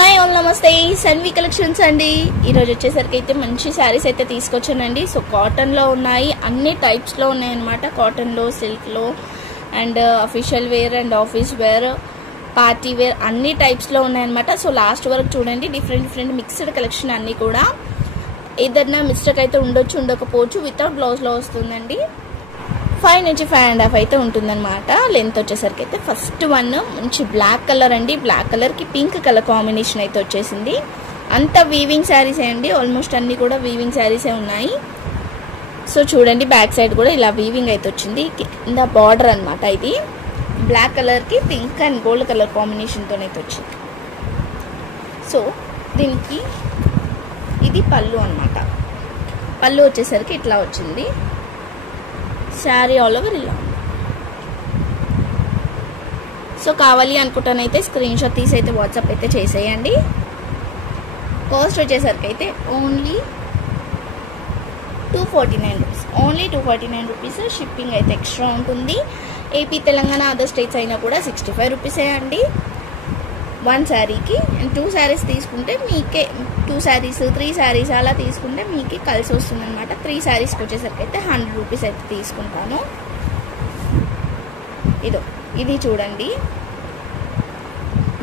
Hi all నమస్తే Sanvi collections అండి. ఈరోజు వచ్చేసరికి అయితే మంచి శారీస్ అయితే తీసుకొచ్చానండి. సో కాటన్లో ఉన్నాయి, అన్ని టైప్స్లో ఉన్నాయన్నమాట. కాటన్లో, సిల్క్లో and official wear and office wear, party wear అన్ని టైప్స్లో ఉన్నాయన్నమాట. సో లాస్ట్ వరకు చూడండి, డిఫరెంట్ మిక్స్డ్ కలెక్షన్ అన్నీ కూడా. ఏదన్నా మిస్టేక్ అయితే ఉండొచ్చు, ఉండకపోవచ్చు. వితౌట్ బ్లౌజ్లో వస్తుందండి. 5 నుంచి 5.5 అయితే ఉంటుందన్నమాట. లెంత్ వచ్చేసరికి అయితే ఫస్ట్ వన్ మంచి బ్లాక్ కలర్ అండి. బ్లాక్ కలర్కి పింక్ కలర్ కాంబినేషన్ అయితే వచ్చేసింది. అంతా వీవింగ్ శారీసే అండి, ఆల్మోస్ట్ అన్ని కూడా వీవింగ్ శారీసే ఉన్నాయి. సో చూడండి, బ్యాక్ సైడ్ కూడా ఇలా వీవింగ్ అయితే వచ్చింది. కింద బార్డర్ అనమాట. ఇది బ్లాక్ కలర్కి పింక్ అండ్ గోల్డ్ కలర్ కాంబినేషన్తో అయితే వచ్చింది. సో దీనికి ఇది పళ్ళు అనమాట. పళ్ళు వచ్చేసరికి ఇట్లా వచ్చింది. శారీ ఆల్ ఓవర్ ఇలా ఉంది. సో కావాలి అనుకుంటానైతే స్క్రీన్ షాట్ తీసి అయితే వాట్సాప్ అయితే చేసేయండి. కాస్ట్ వచ్చేసరికి అయితే only 249 rupees. Only 249 rupees. Shipping అయితే ఎక్స్ట్రా ఉంటుంది. ఏపీ, తెలంగాణ, అదర్ స్టేట్స్ అయినా కూడా 65 రూపీసే అండి 1 శారీకి. అండ్ 2 శారీస్ తీసుకుంటే మీకే 2 శారీస్ 3 శారీస్ అలా తీసుకుంటే మీకే కలిసి వస్తుంది అనమాట. 3 శారీస్కి వచ్చేసరికి అయితే 100 రూపీస్ అయితే తీసుకుంటాను. ఇది చూడండి,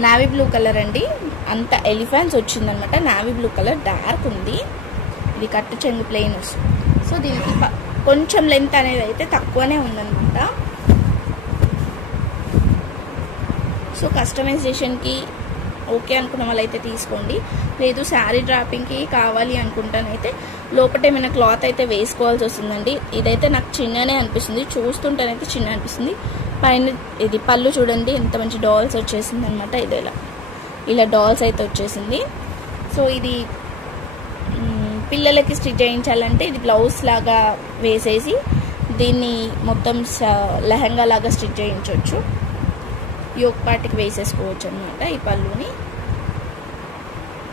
నావీ బ్లూ కలర్ అండి. అంత ఎలిఫెంట్స్ వచ్చిందనమాట. నావీ బ్లూ కలర్ డార్క్ ఉంది. ఇది కట్టు చెంగు ప్లెయిన్ వస్తుంది. సో దీనికి కొంచెం లెంత్ అనేది అయితే తక్కువనే ఉందన్నమాట. సో కస్టమైజేషన్కి ఓకే అనుకున్న వాళ్ళైతే తీసుకోండి. లేదు శారీ డ్రాపింగ్కి కావాలి అనుకుంటానైతే లోపల ఏమైనా క్లాత్ అయితే వేసుకోవాల్సి వస్తుందండి. ఇదైతే నాకు చిన్ననే అనిపిస్తుంది, చూస్తుంటేనైతే చిన్న అనిపిస్తుంది. పైన ఇది పళ్ళు చూడండి, ఎంత మంచి డాల్స్ వచ్చేసింది అనమాట. ఇది ఇలా డాల్స్ అయితే వచ్చేసింది. సో ఇది పిల్లలకి స్టిచ్ చేయించాలంటే ఇది బ్లౌజ్ లాగా వేసేసి దీన్ని మొత్తం లెహంగా లాగా స్టిచ్ చేయించవచ్చు. యోక్ పార్ట్కి వేసేసుకోవచ్చు అనమాట. ఈ పళ్ళుని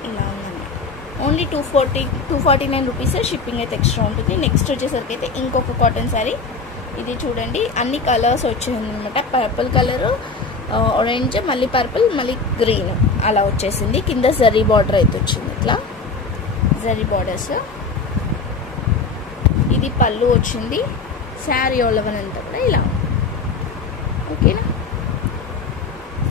ఇలా ఉందండి. Only 249 rupees. షిప్పింగ్ అయితే ఎక్స్ట్రా ఉంటుంది. నెక్స్ట్ వచ్చేసరికి అయితే ఇంకొక కాటన్ శారీ. ఇది చూడండి, అన్ని కలర్స్ వచ్చేసింది అనమాట. పర్పుల్ కలరు, ఆరెంజ్, మళ్ళీ పర్పుల్, మళ్ళీ గ్రీన్ అలా వచ్చేసింది. కింద జరీ బార్డర్ అయితే వచ్చింది. ఇట్లా జరీ బార్డర్స్. ఇది పళ్ళు వచ్చింది. శారీ ఆల్ ఓవర్ అంతా కూడా ఇలా ఓకేనా.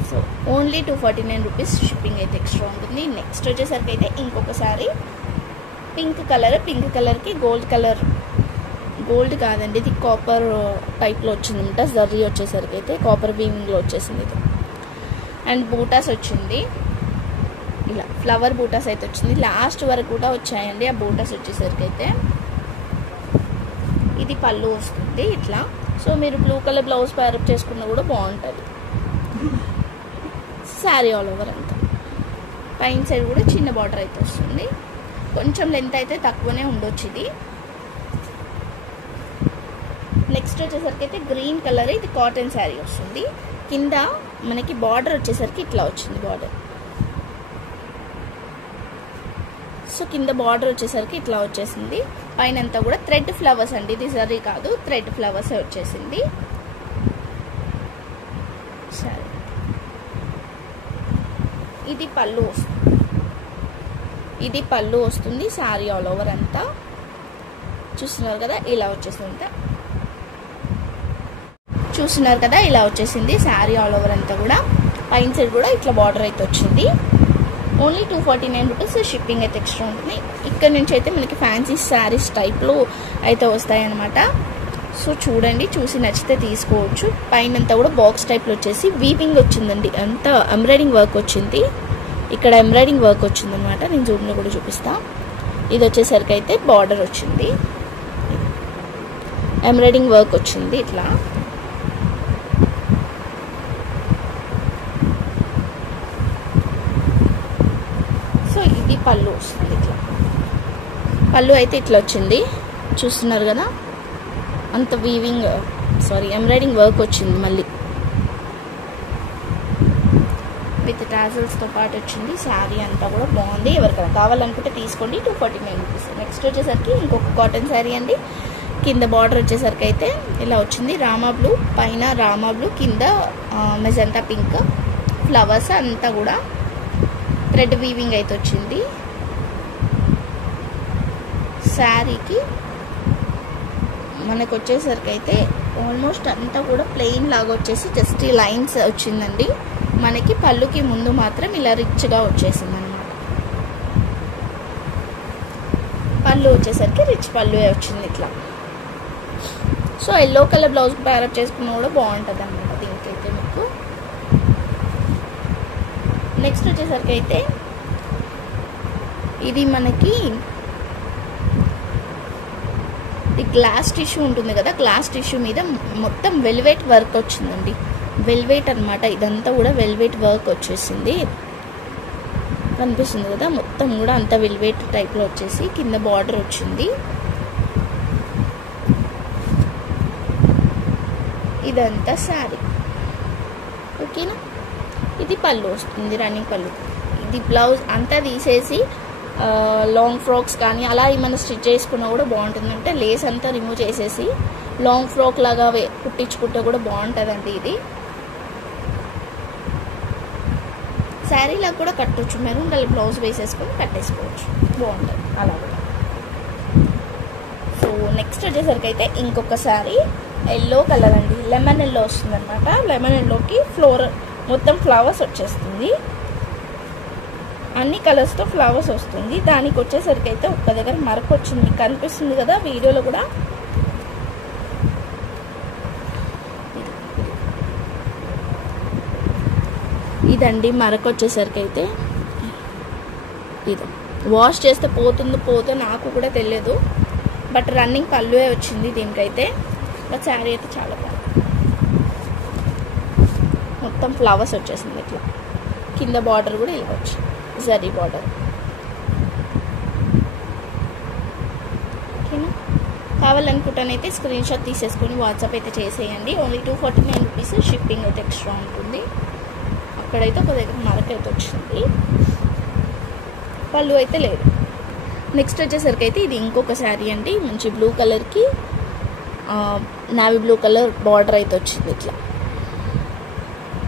So only 249 rupees. షిప్పింగ్ అయితే ఎక్స్ట్రా ఉంటుంది. నెక్స్ట్ వచ్చేసరికి అయితే ఇంకొక శారీ పింక్ కలర్కి గోల్డ్ కలర్, గోల్డ్ కాదండి ఇది కాపర్ టైప్లో వచ్చిందన్నమాట. జరీ వచ్చేసరికి అయితే కాపర్ వీవింగ్లో వచ్చేసింది ఇది. అండ్ బూటాస్ వచ్చింది, ఇలా ఫ్లవర్ బూటాస్ అయితే వచ్చింది. లాస్ట్ వరకు కూడా వచ్చాయండి ఆ బూటాస్ వచ్చేసరికి అయితే. ఇది పళ్ళు వస్తుంది ఇట్లా. సో మీరు బ్లూ కలర్ బ్లౌజ్ ప్యారప్ చేసుకున్నా కూడా బాగుంటుంది. శారీ ఆల్ ఓవర్ అంతా పైన సైడ్ కూడా చిన్న బార్డర్ అయితే వస్తుంది. కొంచెం లెంత్ అయితే తక్కువనే ఉండొచ్చు ఇది. నెక్స్ట్ వచ్చేసరికి అయితే గ్రీన్ కలర్, ఇది కాటన్ శారీ వస్తుంది. కింద మనకి బార్డర్ వచ్చేసరికి ఇట్లా వచ్చింది బార్డర్. సో కింద బార్డర్ వచ్చేసరికి ఇట్లా వచ్చేసింది. పైన అంతా కూడా థ్రెడ్ ఫ్లవర్స్ అండి, ఇది జరీ కాదు, థ్రెడ్ ఫ్లవర్స్ వచ్చేసింది. సరే, ఇది పళ్ళు వస్తుంది. ఇది పళ్ళు వస్తుంది. శారీ ఆల్ ఓవర్ అంతా చూస్తున్నారు కదా, ఇలా వచ్చేసింది. చూస్తున్నారు కదా, ఇలా వచ్చేసింది శారీ ఆల్ ఓవర్ అంతా కూడా. పైన సైడ్ కూడా ఇట్లా బార్డర్ అయితే వచ్చింది. Only 249 rupees. షిప్పింగ్ అయితే ఎక్స్ట్రా ఉంటుంది. ఇక్కడ నుంచి అయితే మనకి ఫ్యాన్సీ శారీస్ టైప్లో అయితే వస్తాయి అన్నమాట. సో చూడండి, చూసి నచ్చితే తీసుకోవచ్చు. పైన అంతా కూడా బాక్స్ టైప్లో వచ్చేసి వీవింగ్ వచ్చిందండి. అంతా ఎంబ్రాయిడింగ్ వర్క్ వచ్చింది. ఇక్కడ ఎంబ్రాయిడింగ్ వర్క్ వచ్చింది అనమాట. నేను జూమ్లో కూడా చూపిస్తా. ఇది వచ్చేసరికి అయితే బార్డర్ వచ్చింది, ఎంబ్రాయిడింగ్ వర్క్ వచ్చింది ఇట్లా. సో ఇది పళ్ళు వస్తుంది. ఇట్లా పళ్ళు అయితే ఇట్లా వచ్చింది. చూస్తున్నారు కదా, అంత వీవింగ్ ఎంబ్రాయిడింగ్ వర్క్ వచ్చింది. మళ్ళీ విత్ టాజల్స్తో పాటు వచ్చింది. శారీ అంతా కూడా బాగుంది. ఎవరికైనా కావాలనుకుంటే తీసుకోండి. 249 రూపీస్. నెక్స్ట్ వచ్చేసరికి ఇంకొక కాటన్ శారీ అండి. కింద బార్డర్ వచ్చేసరికి అయితే ఇలా వచ్చింది. రామా బ్లూ, పైన రామా బ్లూ, కింద మెజంతా పింక్ ఫ్లవర్స్ అంతా కూడా థ్రెడ్ వీవింగ్ అయితే వచ్చింది. శారీకి మనకు వచ్చేసరికి అయితే ఆల్మోస్ట్ అంతా కూడా ప్లెయిన్ లాగా వచ్చేసి జస్ట్ ఈ లైన్స్ వచ్చిందండి. మనకి పళ్ళుకి ముందు మాత్రం ఇలా రిచ్గా వచ్చేసింది అనమాట. పళ్ళు వచ్చేసరికి రిచ్ పళ్ళు వచ్చింది ఇట్లా. So yellow colour blouse pair up చేసుకున్నా కూడా బాగుంటుంది అనమాట దీనికైతే మీకు. నెక్స్ట్ వచ్చేసరికి అయితే ఇది మనకి ఈ గ్లాస్ టిష్యూ ఉంటుంది కదా, గ్లాస్ టిష్యూ మీద మొత్తం వెల్వెట్ వర్క్ వచ్చిందండి. వెల్వెట్ అనమాట, ఇదంతా కూడా వెల్వెట్ వర్క్ వచ్చేసింది. కనిపిస్తుంది కదా, మొత్తం కూడా అంతా వెల్వెట్ టైప్లో వచ్చేసి కింద బార్డర్ వచ్చింది. ఇదంతా శారీ. ఓకేనా, ఇది పళ్ళు వస్తుంది, రన్నింగ్ పళ్ళు. ఇది బ్లౌజ్ అంతా తీసేసి లాంగ్ ఫ్రాక్స్ కానీ అలా ఏమైనా స్టిచ్ చేసుకున్నా కూడా బాగుంటుంది. అంటే లేస్ అంతా రిమూవ్ చేసేసి లాంగ్ ఫ్రాక్ లాగా కుట్టించుకుంటే కూడా బాగుంటుందండి. ఇది శారీలాగా కూడా కట్టవచ్చు, మెరూన్ కలర్ బ్లౌజ్ వేసేసుకొని కట్టేసుకోవచ్చు, బాగుంటుంది అలా కూడా. సో నెక్స్ట్ వచ్చేసరికి అయితే ఇంకొక శారీ ఎల్లో కలర్ అండి, లెమన్ ఎల్లో వస్తుంది అనమాట. లెమన్ ఎల్లోకి మొత్తం ఫ్లవర్స్ వచ్చేస్తుంది, అన్ని కలర్స్తో ఫ్లవర్స్ వస్తుంది. దానికి వచ్చేసరికి అయితే ఒక్క దగ్గర మరక వచ్చింది, కనిపిస్తుంది కదా వీడియోలో కూడా. ఇదండి మరక వచ్చేసరికి అయితే. ఇది వాష్ చేస్తే పోతుందో నాకు కూడా తెలియదు, బట్ రన్నింగ్ పళ్ళువే వచ్చింది దీనికైతే. బట్ శారీ అయితే చాలా బాగుంది, మొత్తం ఫ్లవర్స్ వచ్చేసింది ఇట్లా. కింద బార్డర్ కూడా ఇలా వచ్చింది, జరీ బార్డర్. ఓకేనా, కావాలనుకుంటానైతే స్క్రీన్ షాట్ తీసేసుకొని వాట్సాప్ అయితే చేసేయండి. ఓన్లీ 249 రూపీస్, షిప్పింగ్ అయితే ఎక్స్ట్రా ఉంటుంది. అక్కడైతే ఒక దగ్గర మరక అయితే వచ్చింది, పళ్ళు అయితే లేదు. నెక్స్ట్ వచ్చేసరికి అయితే ఇది ఇంకొక శారీ అండి, మంచి బ్లూ కలర్కి నావీ బ్లూ కలర్ బార్డర్ అయితే వచ్చింది ఇట్లా.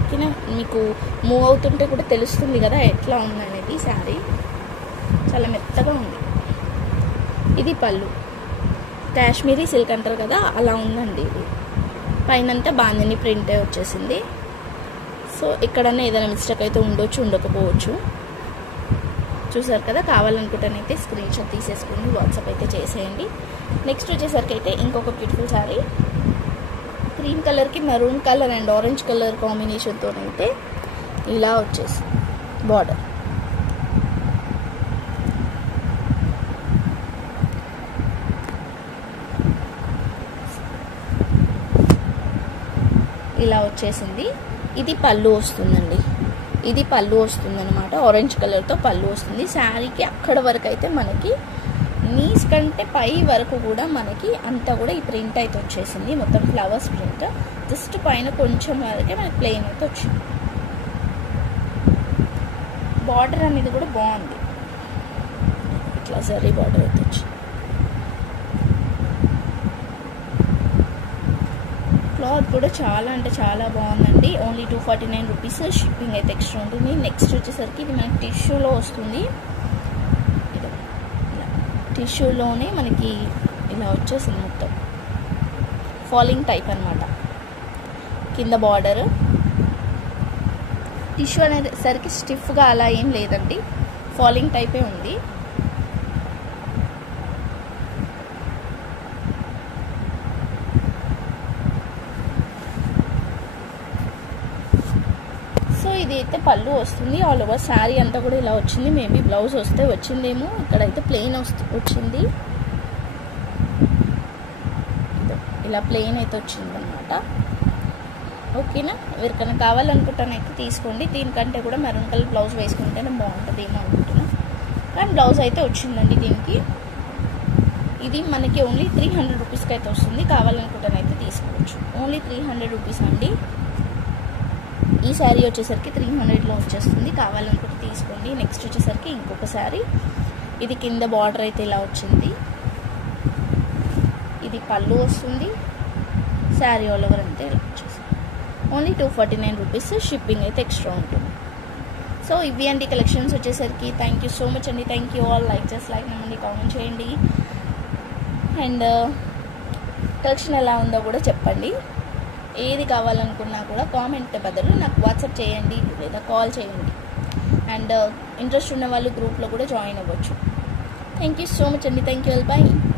ఓకేనా, మీకు మూవ్ అవుతుంటే కూడా తెలుస్తుంది కదా ఎట్లా ఉందనేది. శారీ చాలా మెత్తగా ఉంది. ఇది పళ్ళు, కాశ్మీరీ సిల్క్ అంటారు కదా అలా ఉందండి. ఇది పైనంతా బాందిని ప్రింట్ వచ్చేసింది. సో ఎక్కడన్నా ఏదైనా మిస్టేక్ అయితే ఉండొచ్చు, ఉండకపోవచ్చు. చూసారు కదా, కావాలనుకుంటానైతే స్క్రీన్ షాట్ తీసేసుకుని వాట్సాప్ అయితే చేసేయండి. నెక్స్ట్ వచ్చేసరికి అయితే ఇంకొక బ్యూటిఫుల్ శారీ, క్రీమ్ కలర్కి maroon colour and orange colour కాంబినేషన్తోనైతే ఇలా వచ్చేసి బార్డర్. ఇలా వచ్చేసింది. ఇది పళ్ళు వస్తుందండి, ఇది పళ్ళు వస్తుంది అనమాట. ఆరెంజ్ కలర్తో పళ్ళు వస్తుంది. శారీకి అక్కడ వరకు అయితే మనకి నీస్ కంటే పై వరకు కూడా మనకి అంతా కూడా ఈ ప్రింట్ అయితే వచ్చేసింది, మొత్తం ఫ్లవర్స్ ప్రింట్. జస్ట్ పైన కొంచెం వరకే మనకి ప్లెయిన్ అయితే వచ్చింది. బార్డర్ అనేది కూడా బాగుంది, ఇట్లా జరీ బార్డర్ అయితే వచ్చింది. క్లాత్ కూడా చాలా అంటే చాలా బాగుందండి. ఓన్లీ 249 రూపీస్, షిప్పింగ్ అయితే ఎక్స్ట్రా ఉంటుంది. నెక్స్ట్ వచ్చేసరికి ఇది మనకి టిష్యూలో వస్తుంది. టిష్యూలోనే మనకి ఇలా వచ్చేసింది, మొత్తం ఫాలింగ్ టైప్ అనమాట. కింద బార్డర్ టిష్యూ అనేసరికి స్టిఫ్గా అలా ఏం లేదండి, ఫాలింగ్ టైపే ఉంది. సో ఇది అయితే పళ్ళు వస్తుంది. ఆల్ ఓవర్ శారీ అంతా కూడా ఇలా వచ్చింది. మేబీ బ్లౌజ్ వస్తే వచ్చిందేమో, ఇక్కడైతే ప్లెయిన్ వచ్చింది. ఇలా ప్లెయిన్ అయితే వచ్చింది అనమాట. ఓకేనా, ఎవరికైనా కావాలనుకుంటానైతే తీసుకోండి. దీనికంటే కూడా మెరూన్ కలర్ బ్లౌజ్ వేసుకుంటేనే బాగుంటుంది ఏమో అనుకుంటున్నా, కానీ బ్లౌజ్ అయితే వచ్చిందండి దీనికి. ఇది మనకి ఓన్లీ 300 రూపీస్కి అయితే వస్తుంది. కావాలనుకుంటానైతే తీసుకోవచ్చు. ఓన్లీ 300 రూపీస్ అండి. ఈ శారీ వచ్చేసరికి 300లో వచ్చేస్తుంది. కావాలనుకుంటే తీసుకోండి. నెక్స్ట్ వచ్చేసరికి ఇంకొక శారీ, ఇది కింద బార్డర్ అయితే ఇలా వచ్చింది. ఇది పళ్ళు వస్తుంది. శారీ ఆల్ ఓవర్ అంతే ఇలా వచ్చేసింది. ఓన్లీ 249 రూపీస్, షిప్పింగ్ అయితే ఎక్స్ట్రా ఉంటుంది. సో ఇవి అండి కలెక్షన్స్ వచ్చేసరికి. థ్యాంక్ యూ సో మచ్ అండి. Thank you all. లైక్ నమ్మండి, కామెంట్ చేయండి. అండ్ కలెక్షన్ ఎలా ఉందో కూడా చెప్పండి. ఏది కావాలనుకున్నా కూడా కామెంట్ బదులు నాకు వాట్సాప్ చేయండి లేదా కాల్ చేయండి. అండ్ ఇంట్రెస్ట్ ఉన్న వాళ్ళు గ్రూప్లో కూడా జాయిన్ అవ్వచ్చు. థ్యాంక్ యూ సో మచ్ అండి. Thank you. బాయ్.